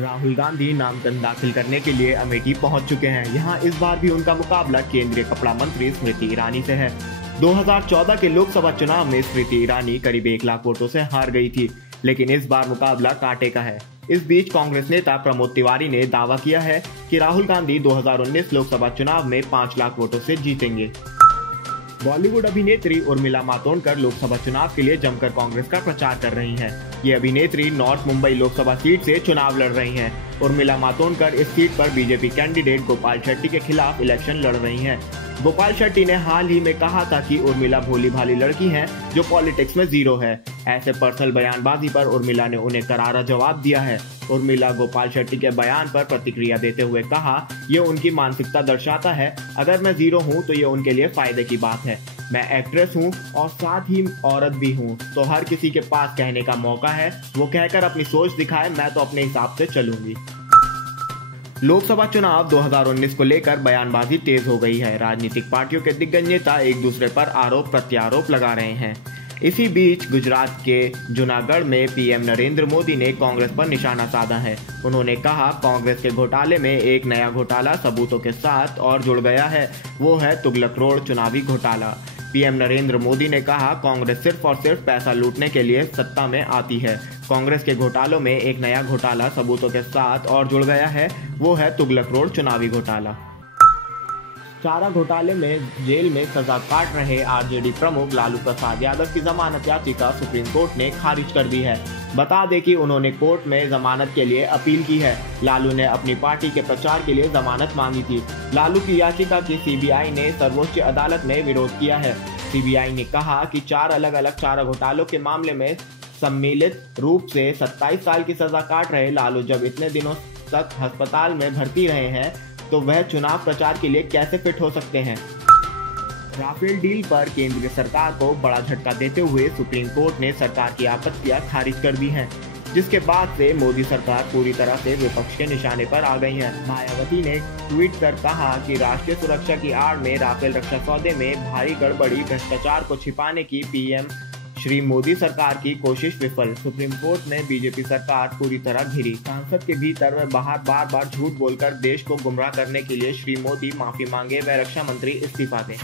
राहुल गांधी नामांकन दाखिल करने के लिए अमेठी पहुंच चुके हैं। यहां इस बार भी उनका मुकाबला केंद्रीय कपड़ा मंत्री स्मृति ईरानी से है। 2014 के लोकसभा चुनाव में स्मृति ईरानी करीब 1 लाख वोटों से हार गई थी, लेकिन इस बार मुकाबला कांटे का है। इस बीच कांग्रेस नेता प्रमोद तिवारी ने दावा किया है कि राहुल गांधी 2019 लोकसभा चुनाव में 5 लाख वोटों से जीतेंगे। बॉलीवुड अभिनेत्री उर्मिला मातोंडकर लोकसभा चुनाव के लिए जमकर कांग्रेस का प्रचार कर रही हैं। ये अभिनेत्री नॉर्थ मुंबई लोकसभा सीट से चुनाव लड़ रही हैं। उर्मिला मातोंडकर इस सीट पर बीजेपी कैंडिडेट गोपाल शेट्टी के खिलाफ इलेक्शन लड़ रही हैं। गोपाल शेट्टी ने हाल ही में कहा था कि उर्मिला भोली भाली लड़की हैं जो पॉलिटिक्स में जीरो है। ऐसे पर्सनल बयानबाजी पर उर्मिला ने उन्हें करारा जवाब दिया है। उर्मिला गोपाल शेट्टी के बयान पर प्रतिक्रिया देते हुए कहा, ये उनकी मानसिकता दर्शाता है। अगर मैं जीरो हूँ तो ये उनके लिए फायदे की बात है। मैं एक्ट्रेस हूँ और साथ ही औरत भी हूँ, तो हर किसी के पास कहने का मौका है। वो कहकर अपनी सोच दिखाए, मैं तो अपने हिसाब से चलूंगी। लोकसभा चुनाव 2019 को लेकर बयानबाजी तेज हो गई है। राजनीतिक पार्टियों के दिग्गज नेता एक दूसरे पर आरोप प्रत्यारोप लगा रहे हैं। इसी बीच गुजरात के जूनागढ़ में पीएम नरेंद्र मोदी ने कांग्रेस पर निशाना साधा है। उन्होंने कहा, कांग्रेस के घोटाले में एक नया घोटाला सबूतों के साथ और जुड़ गया है, वो है तुगलक रोड चुनावी घोटाला। पीएम नरेंद्र मोदी ने कहा, कांग्रेस सिर्फ और सिर्फ पैसा लूटने के लिए सत्ता में आती है। कांग्रेस के घोटालों में एक नया घोटाला सबूतों के साथ और जुड़ गया है, वो है तुगलक रोड चुनावी घोटाला। चारा घोटाले में जेल में सजा काट रहे आरजेडी प्रमुख लालू प्रसाद यादव की जमानत याचिका सुप्रीम कोर्ट ने खारिज कर दी है। बता दें कि उन्होंने कोर्ट में जमानत के लिए अपील की है। लालू ने अपनी पार्टी के प्रचार के लिए जमानत मांगी थी। लालू की याचिका की सीबीआई ने सर्वोच्च अदालत में विरोध किया है। सीबीआई ने कहा कि 4 अलग अलग चारा घोटालों के मामले में सम्मिलित रूप से 27 साल की सजा काट रहे लालू जब इतने दिनों तक अस्पताल में भर्ती रहे हैं, तो वह चुनाव प्रचार के लिए कैसे फिट हो सकते हैं। राफेल डील पर केंद्र सरकार को बड़ा झटका देते हुए सुप्रीम कोर्ट ने सरकार की आपत्तियां खारिज कर दी हैं, जिसके बाद से मोदी सरकार पूरी तरह से विपक्ष के निशाने पर आ गई है। मायावती ने ट्वीट कर कहा कि राष्ट्रीय सुरक्षा की आड़ में राफेल रक्षा सौदे में भारी गड़बड़ी, भ्रष्टाचार को छिपाने की पीएम श्री मोदी सरकार की कोशिश विफल। सुप्रीम कोर्ट में बीजेपी सरकार पूरी तरह घिरी। संसद के भीतर व बाहर बार बार झूठ बोलकर देश को गुमराह करने के लिए श्री मोदी माफी मांगे व रक्षा मंत्री इस्तीफा दें।